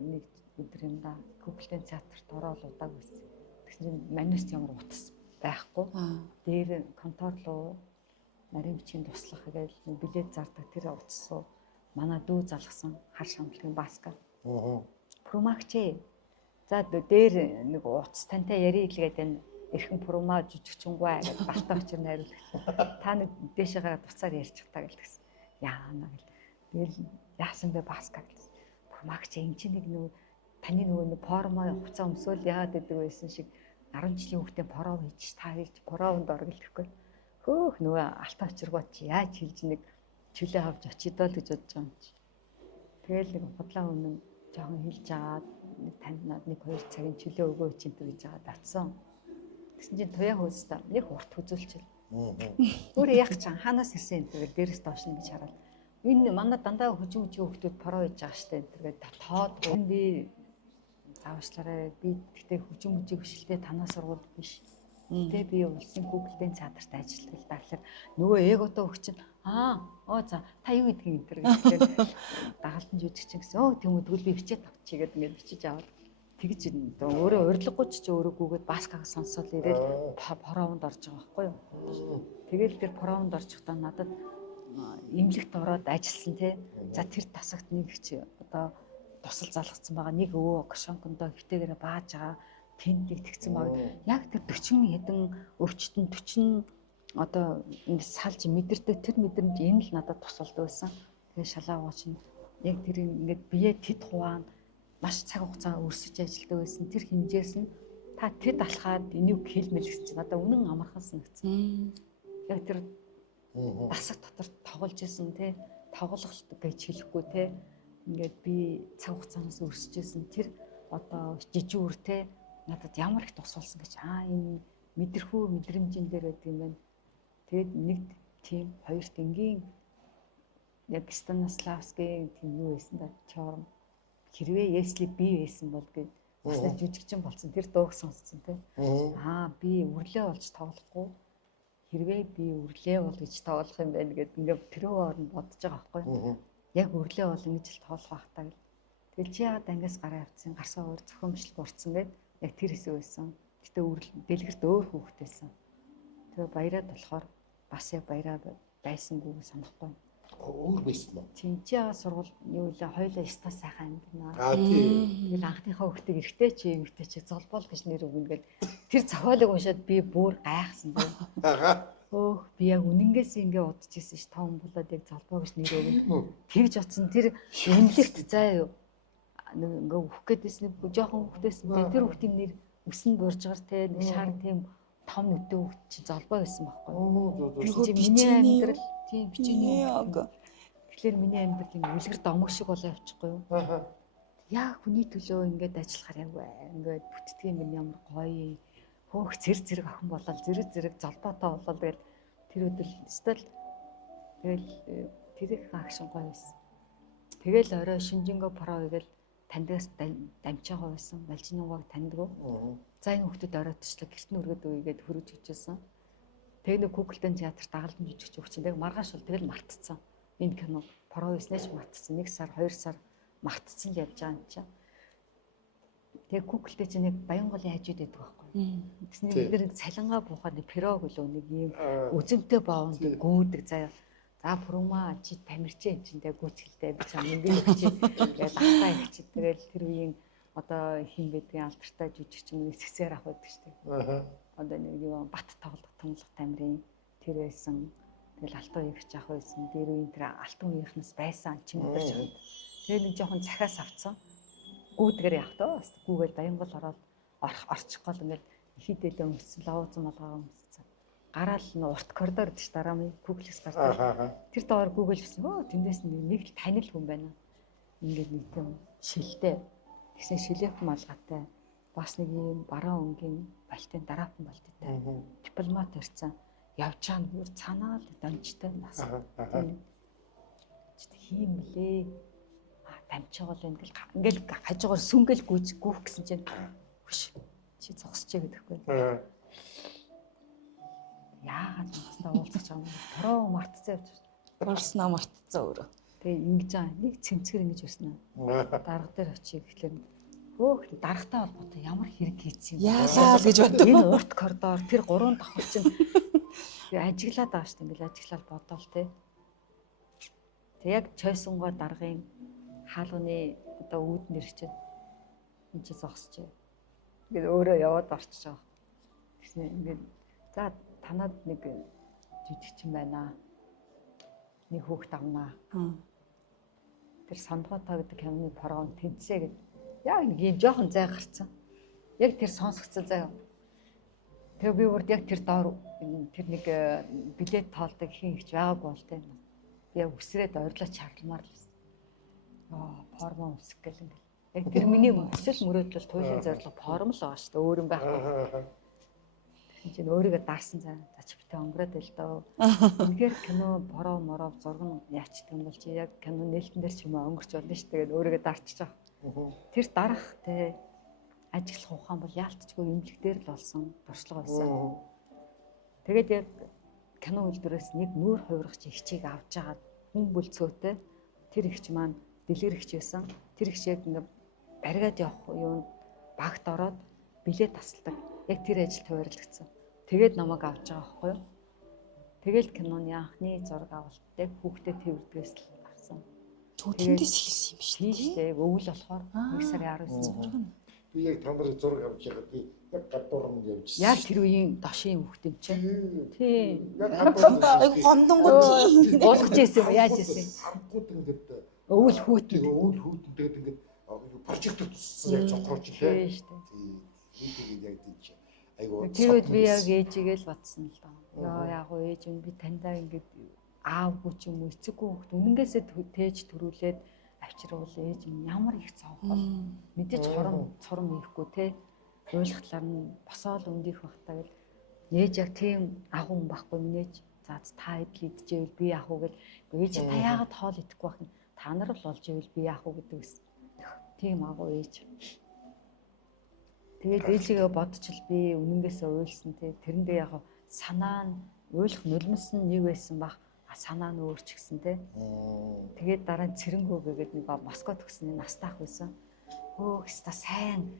нэг өдөр юм да. Куклын театрт ороод удааг байсан. Тэгсэн чинь мануст ямар утас байхгүй. Дээр контор руу нарийн бичгийн туслах гэж билет зардаг тэр утас руу манай дүү залгасан хар шамтлагын баска. Промагч. За дээр нэг утас тантай яри хэлгээд энэ эрхэн прома жижигчэнгуй гэж балтаа очир найруулах. Та нэг дээшээ гараад буцаар ярьчих та гэлсэн. Яана гэл. Тэгэл яасан бэ баска гэсэн. Промагч энэ чинь нэг нөгөө таны нөгөө форма хуцаа өмсөөл яагаад гэдэг байсан шиг 10 жилийн хүүхдээ пороо хийж та хийж поронд оргилдэхгүй. Хөөх нөгөө алтаа очиргоо чи яаж хийж нэг чөлөө авч очидоо л гэж бодож байгаа юм чи. Тэгэл нэг худлаа өмнө жоохон хэлж агаад танд нэг 2 цагийн чөлөө өгөөч энэ гэж агаад авцсан. Тэгсэн чинь туяа хөөстө нэг урт хүзүүлчихэл. Өөрөө яг ч хаанаас ирсэн энэ тэгээд дээрээс доошно гэж хараад. Энэ манай дандаа хүчин хүүхдүүд пороо хийж байгаа штэ энэ тэгээд тоод би заавчлаарай би тэгтээ хүчин хөшөлтэй танаа сургууль биш. Тэ би улсын Google-ийн цадарт ажилладаг болохоор нөгөө эгото өгч чинь за та юу гэдгийг энэ төр гэхээр дагалдан жүжигчин гэсэн тийм үгүй би бичээд авчигээд ингээд бичиж аваад тэгж өөрөө урилгагүй ч өөрөө гүгээд баскаг сонсоод ирээл поронд орж байгаа байхгүй юу. Тэгэл тэр поронд орчихдаа надад имлэгт ороод ажилласан те. За тэр тасагт нэг чи одоо тусал залгацсан байгаа нэг өвөө гошонкондоо хөвтэйгээрээ бааж байгаа тэнд нэг тэгсэн баг. Яг тэр 40 хэдэн өвчтөн 40 одоо ингэ салж мэдэрдэг тэр мэдрэмж энэ л надад тусалдаг байсан. Тэгээ шалаа ууч нь яг тэр ингээд бие тэд хуваана маш цаг хугацаа өрсөж ажилладаг байсан. Тэр хэмжээс нь та тэд алхаад энийг хэлмэл гэсэн чинь надад үнэн амархан санагдсан. Яг тэр дасаг дотор тоглож исэн те тоглолт гэж хэлэхгүй те ингээд би цаг хугацаанаас өрсөжсэн тэр одоо жижиг үр те надад ямар их тусалсан гэж энэ мэдэрхүү мэдрэмжийн дээр байдаг юм байна. Тэгэд нэг тийм хоёр тэнгийн яг Станиславский тийм юу байсан да чорм хэрвээ Если би байсан бол гэж бас жүжигчин болсон тэр дууг сонссон те би үрлээ болж тоглохгүй хэрвээ би үрлээ бол гэж тоглох юм байна гэд ингээд тэрөө орнд бодож байгаа байхгүй яг үрлээ бол ингэж л тоглох байх таа гэл тэгэл чи яагаад ангиас гараа авцсан гарсаа өөр зохиомжлог урдсан гэд яг тэр хэсэг байсан. Гэтэ дэлгэрт өөр хүүхдээсэн. Тэгээ баяраад болохоор бас яг баяраа байсангүй санахгүй. Өөр байсан уу? Тийм чи яга сургууль юу вэ? Хоёулаа ста сайхан амьдрнаа. Тийм. Тэгэл анхныхаа хүүхдээ эргэтэй чи эмэгтэй чи золбол гэж нэр өгнө гэл тэр зохиолыг уншаад би бүр гайхсан бэ. Би яг үнэнгээс ингэ удаж ирсэн ш том болоод яг золбоо гэж нэр өгнө. Тэгж утсан тэр эмнэлэгт заа юу. Ингээ өөх гээдээс нэг жоохон хүүхдээс тэр хүүхдийн нэр өснө буурж байгаа те нэг шар тийм том нүдтэй хүүхд чи золбоо байсан байхгүй юу? Нөгөө Миний бичээний амьдрал тийм бичээний яг тэгэхээр миний амьдрал юм үлгэр домог шиг болоо явчихгүй юу? Яг хүний төлөө ингээд ажиллахаар яг ингээд бүтдгийн минь ямар гоё хөөх зэрэг охин болол зэрэг золбоотой болол тэгэл тэр өдөр стил тэгэл тэр их акшн гоё байсан. Тэгэл орой шинжэнгөө про тэгэл тандаас дамжаагаа байсан. Малжинуугааг таньдгүй. За энэ хүүхдүүд оройтчлаа гэрт нь өргөд үйгээд хөрөж өчөөсөн. Тэгээ нэг Google-тэй театр дагалдан жүжигч өгч яг маргааш бол тэгэл мартцсан. Энэ кино про хийснээр ч мартцсан. 1 сар 2 сар мартцсан л явж байгаа юм чинь. Тэгээ Google-тэй чинь яг Баянголын хажууд байдаг байхгүй. Тэсний бид цалингаа буухаар нэг пирог үлөө нэг юм үзэмтэй боовонд гүйдэг заяа. За Пүрмаа чи тамирчин юм чинь тэгээ гүйцгэлтэй би чам ингээд чи тэгээд ахтай их чи тэгэл тэр үеийн одоо хин гэдгийг алдартай жүжигч юм сэсээр ах байдаг шүү дээ. Одоо нэг юу бат тоглох томлох тамирын тэр байсан. Тэгэл алтан үеигч ах байсан. Тэр үеийн тэр алтан үеийнхнээс байсан чим өдөр шахаад. Тэгээ нэг жоохон цахиас авцсан. Гүүдгээр явах тоо. Гүүгээд Баянгол ороод орчих гол ингээд хидэлээ өмссөн лавзан малгай өмссөн. Гараал нь урт коридор гэж дараа нь Google-с гардаг. Тэр доор Google гэсэн. Тэндээс нэг л танил хүн байна. Ингээд нэг юм шилтэй. Тэгсэн шилээх малгайтай. Бас нэг юм бараан өнгийн балтын дараахан балттай. Дипломат ирсэн. Явж байгаа нь бүр цаанаа л дамжтай нас. Тийм лээ. Дамжгаа бол ингээл хажуугаар сүнгэл гүйх гэсэн чинь хөш чи зогсож гэдэггүй. Яагаад настай уулзах юм бэ? Бороо мартцсан явж байна. Орсноо мартцсан өөрөө. Тэгээ ингэж аа нэг цэмцгэр ингэж ирсэн аа. Дарга дээр очив гэхлээр хөөх даргатай холбоотой ямар хэрэг хийсэн юм. Яалаа л гэж бодов. Энэ урт коридор тэр 3 давхар чинь ажиглаад байгаа шүү дээ. Ингээл ажиглал бодоол те. Тэг яг чойсонгоо даргын хаалганы одоо үүднэр чинь энэ чи зогсож. Ингээд өөрөө яваад орчих жоо. Тэгсэн ингээд за танад нэг жижигчин байна. Нэг хүүхэд авнаа. Тэр Сандгоотой гэдэг киноны програм тэнцээ гэд. Яг нэг юм жоохон зай гарцсан. Яг тэр сонсгоцсон заяа. Тэгээ би үрд яг тэр доор тэр нэг билет тоолдог хин ихч байгаагүй бол тээ. Би яг үсрээд ойрлоо чарламар л. Форм өмсөх гэл ингээл. Яг тэр миний өсөл мөрөөдөл туйлын зорилго форм л байгаа шүү дээ. Өөр юм байхгүй. Тэгсэн чинь өөрийгөө дарсан цаа зач битээ өнгөрөөд л дөө. Үнэхээр кино бороо мороо зурган яачдаг юм бол чи яг кино нээлтэн дээр ч юм өнгөрч болно шүү. Тэгээд өөрийгөө дарчиж байгаа. Тэр дарах те ажиглах ухаан бол яалтчгүй эмнэлэгдэр л болсон туршлага байсан. Тэгээд яг кино үйлдвэрээс нэг нүүр хувиргач ихчийг авч агаад хүн бүлцөөтэй тэр ихч маань дэлгэр ихч байсан. Тэр ихч яг ингээ бариад явах юунд багт ороод билет тасалдаг. Яг тэр ажилд хуваарлагдсан. Тэгээд намайг авч байгаа байхгүй юу? Тэгэл киноны анхны зураг авалттай хүүхдэд тэрвэрдгээс л авсан. Төдөөс хэлсэн юм шүү дээ. Өвөл болохоор 1 сарын 19-нд. Би яг та нарын зураг авч яхад би яг гадуурн явжсэн. Яг тэр үеийн дошийн хүүхдэн чинь. Тийм. Айгу гомдонгууд болгож ийсэн юм яаж ийсэн. Хамгууд ингээд өвөл хүүтэн тэгээд ингээд прожектор туссан яг цогцолж илээ. Тийм шүү дээ. Яг тийч. Айгу. Тэр үед би яг ээжигээ л батсан л даа. Яа яг уу ээж юм би таньдаа ингээд аавгүй ч юм уу эцэггүй хүүхд үнэнгээсээ тээж төрүүлээд авчруулал ээж минь ямар их цавхал мэдээж цором хийхгүй те ойлгохлаар нь босоол өндих багтаа гэл ээж яг тийм агуу хүн байхгүй минийж за та идэл идчихвэл би яах вэ гэл ээж та яагаад хоол идэхгүй байх нь та нар л олж ивэл би яах вэ гэдэг ус тийм агуу ээж тэгээд ээжигээ бодчихвол би үнэнгээсээ уйлсан те тэрэндээ яг санаа нь ойлгох нулимс нь нэг байсан бах санаа нь өөр ч гэсэн те. Тэгээд дараа нь цэрэнгөөгээд нэг Москва төгсний настайх байсан. Хөөх өста сайн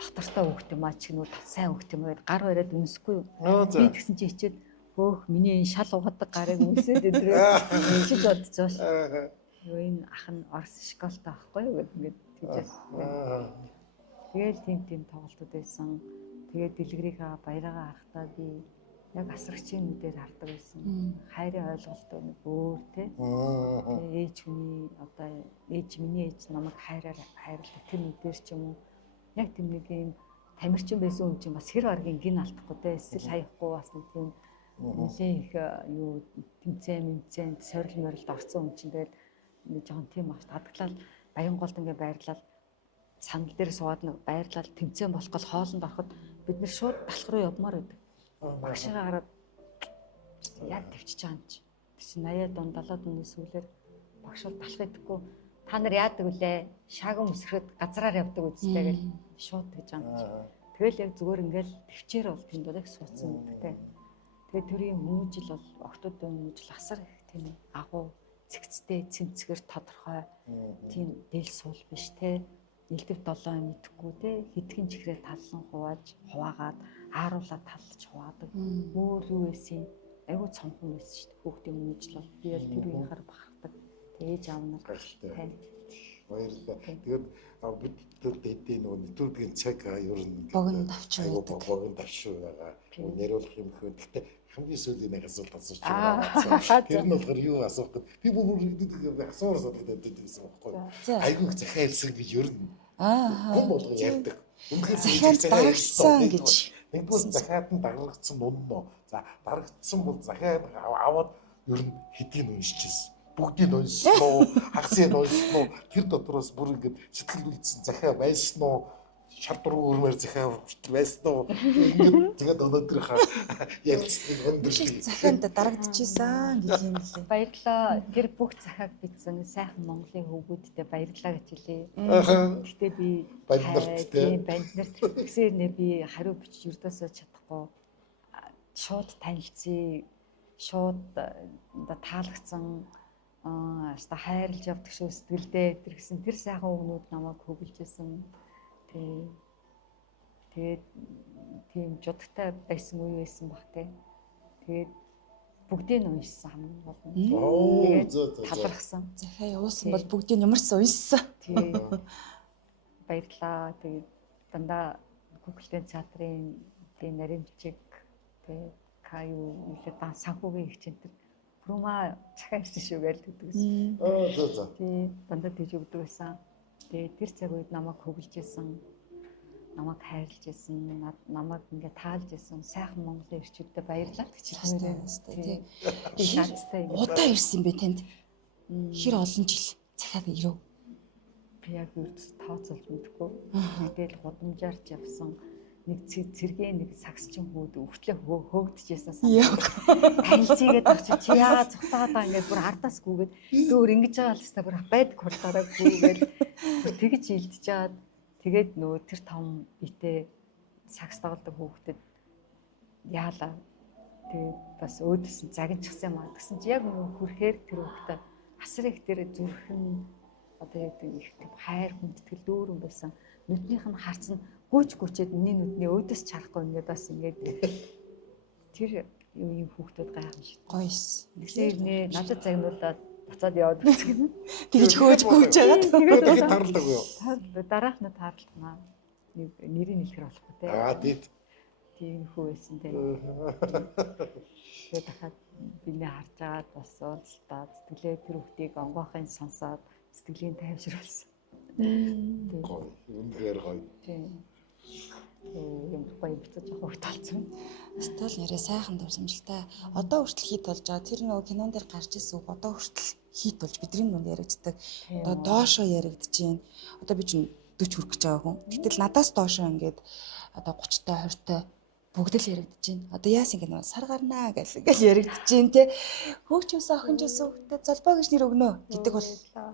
доктортой хүүхд юм аа чигнүүд сайн хүүхд юм гээд гар бариад үнсэхгүй. Би тэгсэн чи хичээд хөөх миний энэ шал угадаг гарыг үнсээд өдрөө шиг бодож байгаа ш. Юу энэ ах нь Орос школтой байхгүй юу гэд ингээд тийжээс. Тэгээд тийм тоглолтууд байсан. Тэгээд дэлгэрийнхаа баяраагаа харахтаа би яг асрагчийн нүдээр хардаг байсан. Хайрын ойлголтоо нэг өөр те. Ээж хүний одоо ээж миний ээж намайг хайрлах тэр нүдээр ч юм уу. Яг тийм нэг юм тамирчин байсан хүн чинь бас хэр аргийн гин алдахгүй те эсвэл хаяхгүй бас нэг тийм нэлээ их юу тэмцээн сорил морилд орсон хүн чинь тэгэл нэг жоохон тийм багт хадгалал Баянголд ингээ байрлал санал дээр суугаад нэг байрлал тэмцээн болох гол хоолнд ороход бид нэр шууд талх руу явмаар байдаг. Багшаа хараад яг төвчж байгаа юм чи. Тэр чинь 80-аад он 70-аад оны сүүлээр багш бол талх идэхгүй та нар яадаг вүлээ? Шааган өсрөхөд газраар явдаг үстэй гэж шууд гэж байгаа юм чи. Тэгэл яг зүгээр ингээл төвчээр бол тэнд бол их суудсан гэдэгтэй. Тэгээ төрийн хүмүүжил бол октоодын хүмүүжил асар их тийм агуу цэгцтэй цэмцгэр тодорхой тийм дэл суул биш те. Элдв 7 мэдхгүй те хэдхэн чихрээ таллан хуваагаад ааруулаад таллаж хуваадаг. Өөр юу байсан? Айгуу цонхон байсан шүү дээ. Хүүхдийн хүмүүжил бол би яг тэр үеийнхаар бахархдаг. Ээж аав нар баярлалаа. Тэгээд бид тэр дэдийн нөгөө нэвтрүүлгийн цаг ер нь богино давчуу байдаг. Богино давчуу байгаа. Нэруулах юм хөө. Гэхдээ хамгийн сүүлийн нэг асуулт асууж байгаа. Тэр нь болохоор юу асуух гэд би бүр асуур санагдаад байсан байхгүй. Айгуу захиа ирсэн гэж ер нь хүн болго ярьдаг. Захиад дарагдсан гэж. Нэгдүгээр захиад нь дарагдсан унноо. За дарагдсан бол захиад аваад ер нь хэдийг нь уншижсэн. Бүгдийг уншсан уу? Хагасыг уншсан уу? Тэр дотроос бүр ингэ сэтгэл үйлдсэн захиа байсан уу? Шалдвар өрмөр захиа байсан уу? Ингээд тэгээд өнөөдрийнхаа ярилцлыг өндөрлөе. Захианд дарагдчихсан гэж юм лээ. Баярлалаа. Тэр бүх захиаг бичсэн сайхан Монголын хөвгүүдтэй баярлалаа гэж хэлээ. Гэхдээ би банднарт тэгсээр нэ би хариу бичиж өрдөөсөө чадахгүй. Шууд танилцъя. Шууд таалагдсан хаста хайрлж явдаг шүү сэтгэлдээ тэр гэсэн тэр сайхан өгнүүд намайг хөглөжсэн. Тэгээд тийм жудагтай байсан үе байсан баг те. Тэгээд бүгдийг нь уншсан хамгийн гол нь. Тэгээд талархсан. Захиа явуулсан бол бүгдийг нь ямарсан уншсан. Тийм. Баярлалаа. Тэгээд дандаа Google-ийн театрын тийм наримчиг тэгээд каю нэлээд санхүүгийн их центр Рума захиа ирсэн шүү гэж тэгдэгсэн. Тийм дандаа тийж өгдөг байсан. Тэгээд тэр цаг үед намайг хөглөжсэн. Намайг хайрлаж исэн, намайг ингээд таалж исэн сайхан Монголын ирчүүдтэй баярлалаа гэж хэлмээрээ. Тийм шаардтай. Удаа ирсэн бэ тэнд? Хэр олон жил захиад ирв? Би яг үрдс тооцоолж мэдэхгүй. Тэгэл гудамжаарч явсан. Нэг цэргийн нэг сагсчин хүүд өвчлөө хөөгдөжсэн санагдав. Танилцгээд очиж чи яа цухтаагаа ингээд бүр ардаас гүгээд өөр ингэж байгаа л хэвээр бүр байдаг хурлаараа гүгээд тэгж илдэж чаад тэгээд нөгөө тэр том битээ сагс тоглодог хүүхдэд яалаа. Тэгээд бас өөдөөс нь загинчихсан юм аа. Тэгсэн чи яг хүрхээр тэр хүүхдэд асар их тэр зүрхэн одоо яг их хайр хүндэтгэл дүүрэн байсан. Нүднийх нь харцсан гүйчээд миний нүдний өөдөөс чарахгүй ингээд бас ингээд тэр юм хүүхдүүд гайхамшиг. Гойс. Тэгэхээр нэ надад загнуулаад буцаад яваад үзсэн. Тэгж хөөж гүйж байгаа. Тэгээд таарладаг юу? Дараах нь таарлаа. Нэг нэрийг хэлэхэр болохгүй те. Дид. Тийм хөө байсан те. Тэгээд дахиад биний харж агаад бас уулзтаад сэтгэлээ тэр хүүхдийг онгоохын сонсоод сэтгэлийн тайвшруулсан. Гоё. Үнээр гоё. Тийм. Юм гоё бицэж явах талцсан. Стол нэрээ сайхан дурсамжлалтай. Одоо хүртэл хит болж байгаа. Тэр нөгөө кинон дээр гарч ирсэн үг одоо хүртэл хит болж бидний нүнд яригддаг. Одоо доошоо яригдж байна. Одоо би чинь 40 хүрэх гэж байгаа хүн. Гэтэл надаас доошоо ингээд одоо 30-тай 20-тай бүгд л яригдж байна. Одоо яасан ингэ нөгөө сар гарнаа гэж яригдж байна те. Хөөчөөс охин ч өсөвтэй залбаа гэж нэр өгнө гэдэг бол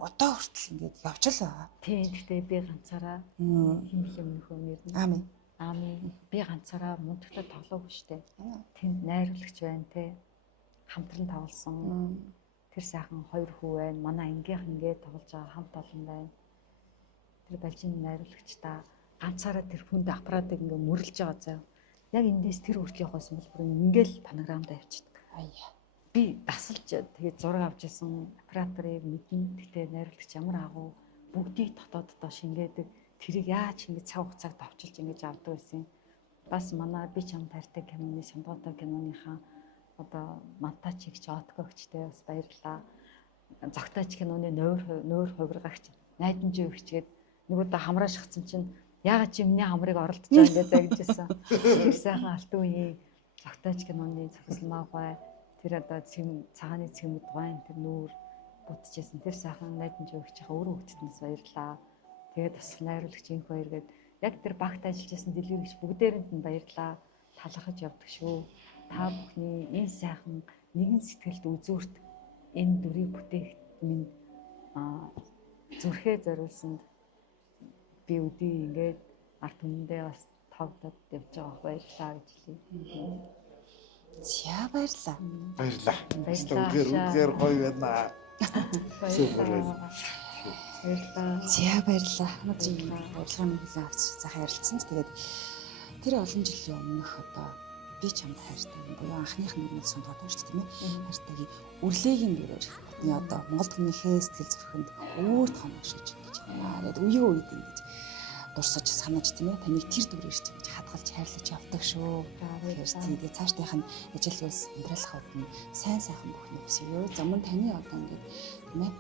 одоо хүртэл ингээд явж л байгаа. Тийм. Гэхдээ би ганцаараа химлэм нөхөө нэр нь. Аамен. Аамен. Би ганцаараа мундагтай тоглоогүй штэ. Тэнд найруулагч байна те. Хамтран тоглосон. Тэр сайхан хоёр хүү байна. Манай ангийнх ингээд тоглож байгаа хамт олон байна. Тэр балжин найруулагч та ганцаараа тэр хүнд аппаратыг ингээд мөрлөж байгаа заяа. Яг эндээс тэр хүртэл явахсан бол бүр ингээл панорамд авчихдээ. Аяа. Би дасалж тэгээд зураг авч исэн операторыг мэднэ. Тэгтээ найруулагч ямар агуу бүгдийг дотооддоо шингээдэг. Тэрийг яаж ингэ цаг хугацааг давчилж ингэж авдаг байсан. Бас манай би чам тартай киноны Шамбаатар киноныхаа одоо монтажигч откогчтэй бас баярлалаа. Зогтойч киноны нойр хувиргагч Найдамжин өгчгээд нөгөө та хамраа шахсан чинь ягаад чи миний хамрыг оролдож байгаа гэж загнажсэн. Тэр сайхан алтан үеийн зогтойч киноны цогцлмаагүй тэр одоо цагааны цэмэд гойн тэр нүүр будчихсэн. Тэр сайхан найдаж өгч байгаа өөрөө хөгтснээс баярлаа. Тэгээд бас найруулагч инх баяр гээд яг тэр багт ажиллаж байсан дэлгэрэгч бүгдээрэнд нь баярлаа. Талархаж явдаг шүү. Та бүхний энэ сайхан нэгэн сэтгэлд үзүүрт энэ дүрийг бүтээх минь зүрхээ зориулсанд би өдий ингээд ард түмэндээ бас тоглоод явж байгаа баярлаа гэж хэлье. За баярлаа. Баярлаа. Баярлалаа. Үгээр гоё байна. Супер. Баярлалаа. За баярлаа. Өнөөдрийн урилгын хүлээн авч захаа ярилцсан. Тэгээд тэр олон жилийн өмнөх одоо би чамд хайртай буюу анхных нь нэг сонгоод байна шүү дээ тийм ээ. Хайртайгийн үрлэгийн дүрээр бидний одоо Монгол түмнийхээ сэтгэл зүрхэнд өөр томог шиж ингэж яарад үеийн үед ингэж дурсаж санаж тийм ээ таныг тэр дүрээр ч ингэж хадгалж хайрлаж явдаг шүү. Тэгээд цаашдынх нь ажил үйлс амьдралах хувьд нь сайн сайхан бүхний өсөё. За мөн таны одоо ингэж тийм ээ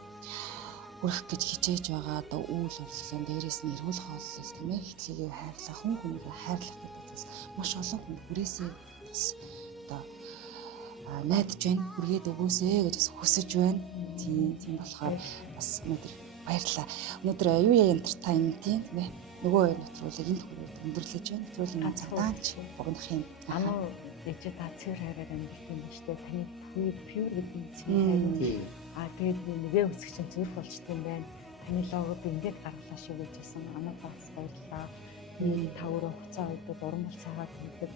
хүрэх гэж хичээж байгаа одоо үйл явдлын дээрээс нь эрүүл хооллол тийм ээ хитлэгийг хайрлах хүн хүнийгээ хайрлах гэдэг бас маш олон хүн хүрээсээ бас одоо найдаж байна хүргээд өгөөсэй гэж хүсэж байна. Тийм болохоор бас өнөөдөр баярлалаа. Өнөөдөр юу яа entertainment-ийн тийм ээ нөгөө хоёр нөтрүүлэг энэ төрөйд өндөрлөж байна. Нэвтрүүлгийн цагаан богинох юм. Манай дэжид та цэвэр хараад амьддаг юм шүү дээ. Таны pure гэдэг чинь тэгээд нэгэ үсгч чинь зүрх болчтой юм байна. Таны логод ингээд гаргалаа шүү гэж хэлсэн. Манай бас баярлалаа. Та өөрөө хуцаа үйдэг уран болцоогаа хийдэг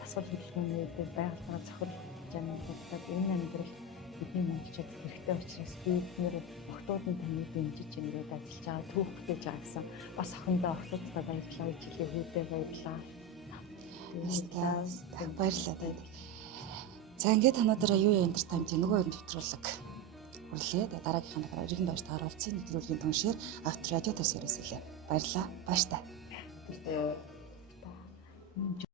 дасгал хөдөлгөөний үйдэг байгальтайгаа зохиол жанруудад энэ амьдрал бидний мөнгөчд хэрэгтэй учраас бид нэр охтууд нь таны дэмжиж ингээд ажиллаж байгаа түүх бүтээж байгаа гэсэн бас охиндоо охтуудтай баярлалаа гэж хэлээ хүүдээ баярлалаа. Баярлалаа. За ингээд танадаараа юу яа entertainment нөгөө хоёр нэвтрүүлэг хүрлээ. Тэгээд дараагийнхаа дараа иргэн дооштойгоор олцсон нэвтрүүлгийн туншээр авто радио төсөрөөс илээ. Баярлалаа. Баяртай.